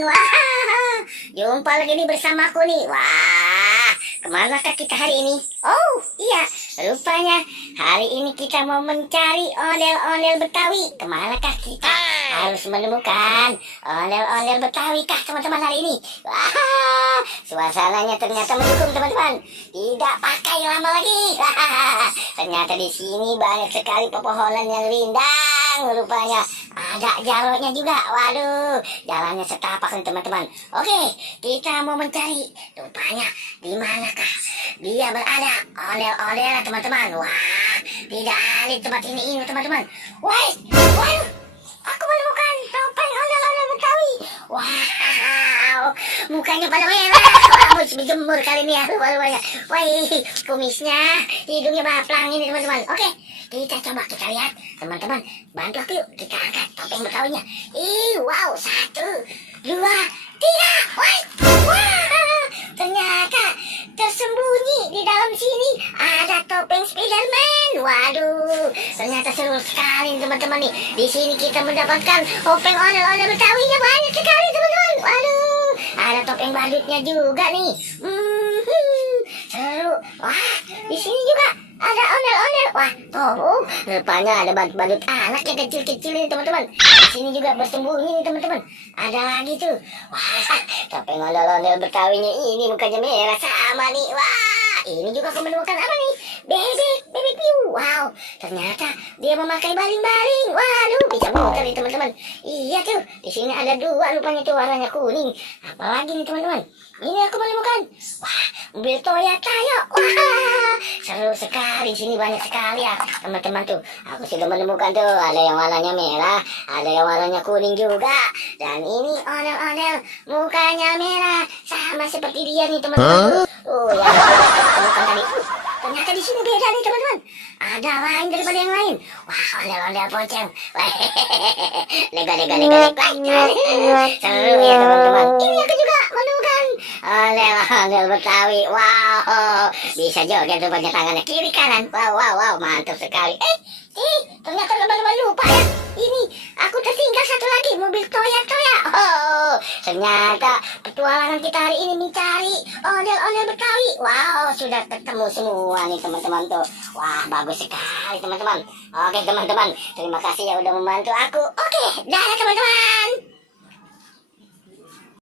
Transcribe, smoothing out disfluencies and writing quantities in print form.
Wah, jumpa lagi nih bersamaku nih. Wah, kemanakah kita hari ini? Oh, iya, rupanya hari ini kita mau mencari ondel-ondel Betawi. Kemanakah kita harus menemukan ondel-ondel Betawi kah teman-teman hari ini? Wah, suasananya ternyata mendukung teman-teman. Tidak pakai lama lagi. Ternyata di sini banyak sekali pepohonan yang rindang rupanya. Ada jarotnya juga. Waduh, jalannya setapak nih teman-teman. Oke, kita mau mencari. Rupanya di manakah dia berada? Ondel-ondel teman-teman. Wah, tidak ada di tempat ini teman-teman. Wah, waduh, aku menemukan topeng ondel-ondel Betawi. Wow, mukanya pada merah. Wah, harus dijemur kali ini ya. Lupa-lupanya. Wah, kumisnya, hidungnya baplang ini teman-teman. Oke, kita coba kita lihat teman-teman. Bantu aku yuk, kita angkat topeng Betawinya. Wow, 1, 2, 3. Wah, ternyata tersembunyi di dalam sini ada topeng Spiderman. Waduh, ternyata seru sekali teman-teman nih. Di sini kita mendapatkan topeng ondel-ondel Betawinya banyak sekali teman-teman. Waduh, ada topeng badutnya juga nih. Seru. Wah, di sini juga ada ondel-ondel. Wah, rupanya ada badut-badut anak yang kecil-kecil ini teman-teman. Di sini juga bersembunyi nih teman-teman. Ada lagi tuh. Wah, topeng ondel-ondel Betawinya ini mukanya merah sama nih. Wah, ini juga aku menemukan apa nih? Bebek piu. Wow, ternyata dia memakai baling-baling. Waduh, bisa muter nih teman-teman. Iya tuh, di sini ada 2 rupanya tuh warnanya kuning. Apalagi nih teman-teman? Ini aku menemukan. Wah, mobil Toyota yuk. Wah, seru sekali. Sini banyak sekali ya teman-teman tuh. Aku sudah menemukan tuh. Ada yang warnanya merah, ada yang warnanya kuning juga. Dan ini ondel-ondel mukanya merah sama seperti dia nih teman-teman. Ya, temukan tadi. Ternyata di sini beda nih teman-teman. Ada lain daripada yang lain. Wah, ondel-ondel pocong. Lega. Seru ya teman-teman. Ini aku juga menemukan ondel-ondel Betawi. Wow, bisa joget rupanya tangannya kiri kanan. Wow, mantap sekali. Ternyata teman-teman lupa ya. Ini aku tertinggal satu lagi, mobil Toyota. Oh, ternyata petualangan kita hari ini mencari ondel-ondel Betawi. Wow, sudah ketemu semua nih teman-teman tuh. Wah, bagus sekali teman-teman. Oke teman-teman, terima kasih ya udah membantu aku. Oke, dadah teman-teman.